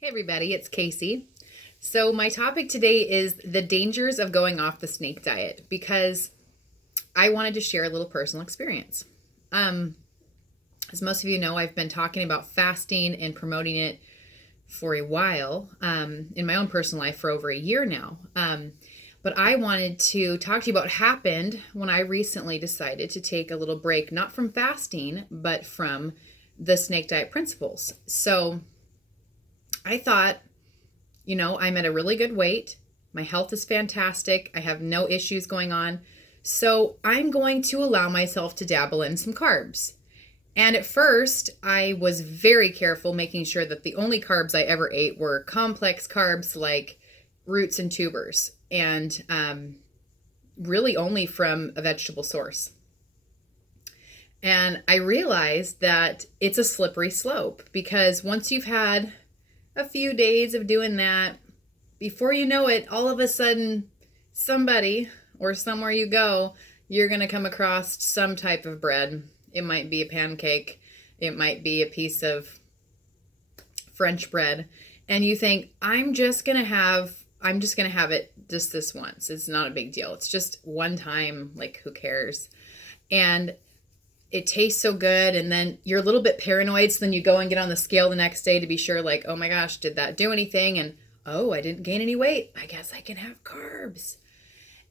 Hey everybody, it's Casey. So my topic today is the dangers of going off the snake diet because I wanted to share a little personal experience. Um, as most of you know, I've been talking about fasting and promoting it for a while in my own personal life for over a year now. But I wanted to talk to you about what happened when I recently decided to take a little break, not from fasting, but from the snake diet principles. So I thought, I'm at a really good weight. My health is fantastic. I have no issues going on. So I'm going to allow myself to dabble in some carbs. And at first, I was very careful making sure that the only carbs I ever ate were complex carbs like roots and tubers, and really only from a vegetable source. And I realized that it's a slippery slope because once you've had a few days of doing that, before you know it, all of a sudden, somebody or somewhere you go, you're going to come across some type of bread. It might be a pancake, it might be a piece of French bread, and you think, I'm just going to have it just this once. It's not a big deal. It's just one time, like who cares? And it tastes so good, and then you're a little bit paranoid, so then you go and get on the scale the next day to be sure, like, oh my gosh, did that do anything? And oh, I didn't gain any weight. I guess I can have carbs.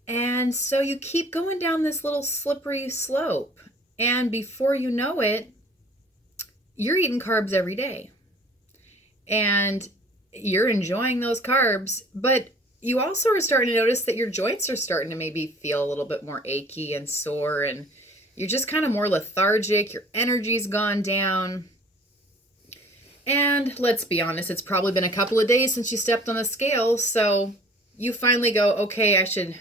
And so you keep going down this little slippery slope, and before you know it, you're eating carbs every day. And you're enjoying those carbs, but you also are starting to notice that your joints are starting to maybe feel a little bit more achy and sore, and you're just kind of more lethargic. Your energy's gone down. And let's be honest, it's probably been a couple of days since you stepped on the scale, so you finally go, okay, I should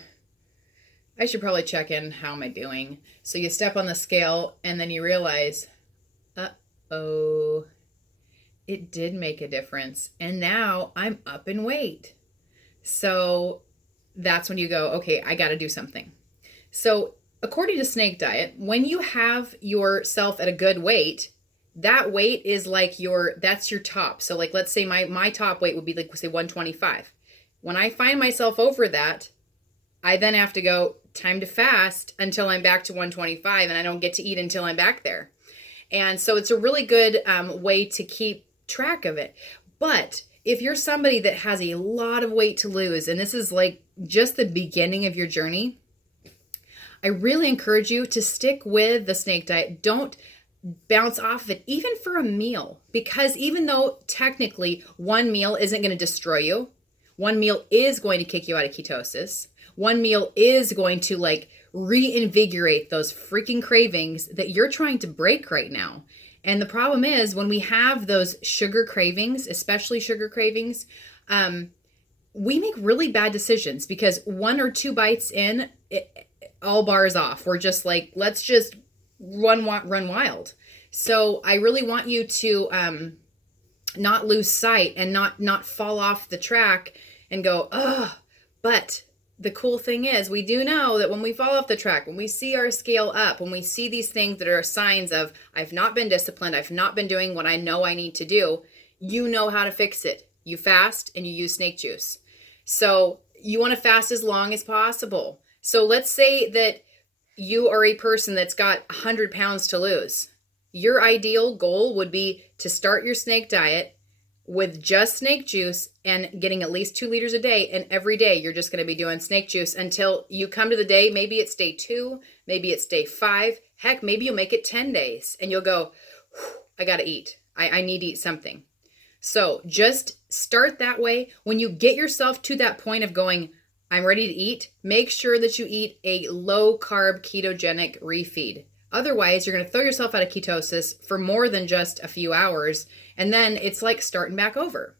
probably check in. How am I doing? So you step on the scale, and then you realize, uh-oh, it did make a difference. And now I'm up in weight. So that's when you go, okay, I got to do something. So according to Snake Diet, when you have yourself at a good weight, that weight is like that's your top. So like, let's say my top weight would be like, say 125. When I find myself over that, I then have to go, time to fast until I'm back to 125, and I don't get to eat until I'm back there. And so it's a really good way to keep track of it. But if you're somebody that has a lot of weight to lose, and this is like just the beginning of your journey, I really encourage you to stick with the snake diet. Don't bounce off of it, even for a meal, because even though technically one meal isn't going to destroy you, one meal is going to kick you out of ketosis. One meal is going to like reinvigorate those freaking cravings that you're trying to break right now. And the problem is when we have those sugar cravings, especially sugar cravings, we make really bad decisions because one or two bites in, all bars off. We're just like, let's just run wild. So I really want you to not lose sight and not fall off the track and go, oh. But the cool thing is, we do know that when we fall off the track, when we see our scale up, when we see these things that are signs of, I've not been disciplined, I've not been doing what I know I need to do, you know how to fix it. You fast and you use snake juice. So you want to fast as long as possible. So let's say that you are a person that's got 100 pounds to lose. Your ideal goal would be to start your snake diet with just snake juice and getting at least 2 liters a day. And every day you're just going to be doing snake juice until you come to the day. Maybe it's day 2, maybe it's day 5. Heck, maybe you'll make it 10 days and you'll go, I got to eat. I need to eat something. So just start that way. When you get yourself to that point of going, I'm ready to eat, make sure that you eat a low carb ketogenic refeed. Otherwise, you're going to throw yourself out of ketosis for more than just a few hours. And then it's like starting back over.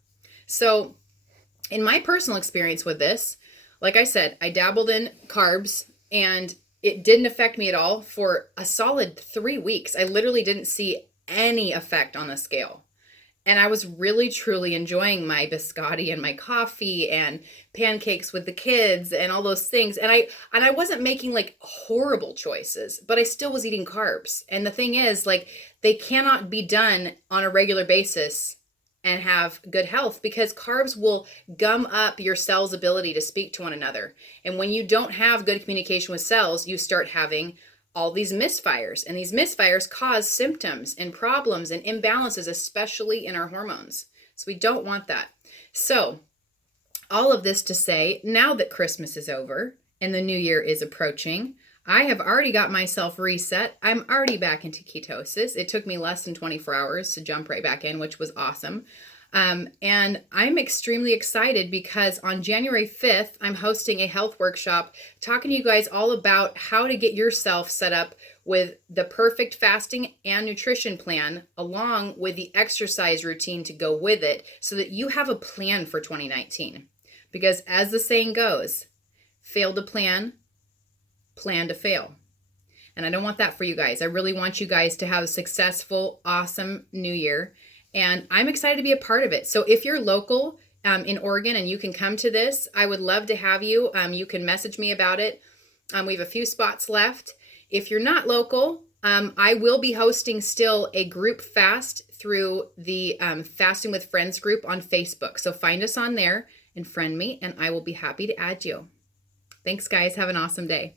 So in my personal experience with this, like I said, I dabbled in carbs and it didn't affect me at all for a solid 3 weeks. I literally didn't see any effect on the scale. And I was really, truly enjoying my biscotti and my coffee and pancakes with the kids and all those things. And I wasn't making like horrible choices, but I still was eating carbs. And the thing is, like, they cannot be done on a regular basis and have good health, because carbs will gum up your cells' ability to speak to one another. And when you don't have good communication with cells, you start having all these misfires, and these misfires cause symptoms and problems and imbalances, especially in our hormones. So we don't want that. So all of this to say, now that Christmas is over and the new year is approaching, I have already got myself reset. I'm already back into ketosis. It took me less than 24 hours to jump right back in, which was awesome. And I'm extremely excited because on January 5th, I'm hosting a health workshop talking to you guys all about how to get yourself set up with the perfect fasting and nutrition plan, along with the exercise routine to go with it, so that you have a plan for 2019. Because as the saying goes, fail to plan, plan to fail. And I don't want that for you guys. I really want you guys to have a successful, awesome new year. And I'm excited to be a part of it. So if you're local in Oregon and you can come to this, I would love to have you. You can message me about it. We have a few spots left. If you're not local, I will be hosting still a group fast through the Fasting with Friends group on Facebook. So find us on there and friend me, and I will be happy to add you. Thanks, guys. Have an awesome day.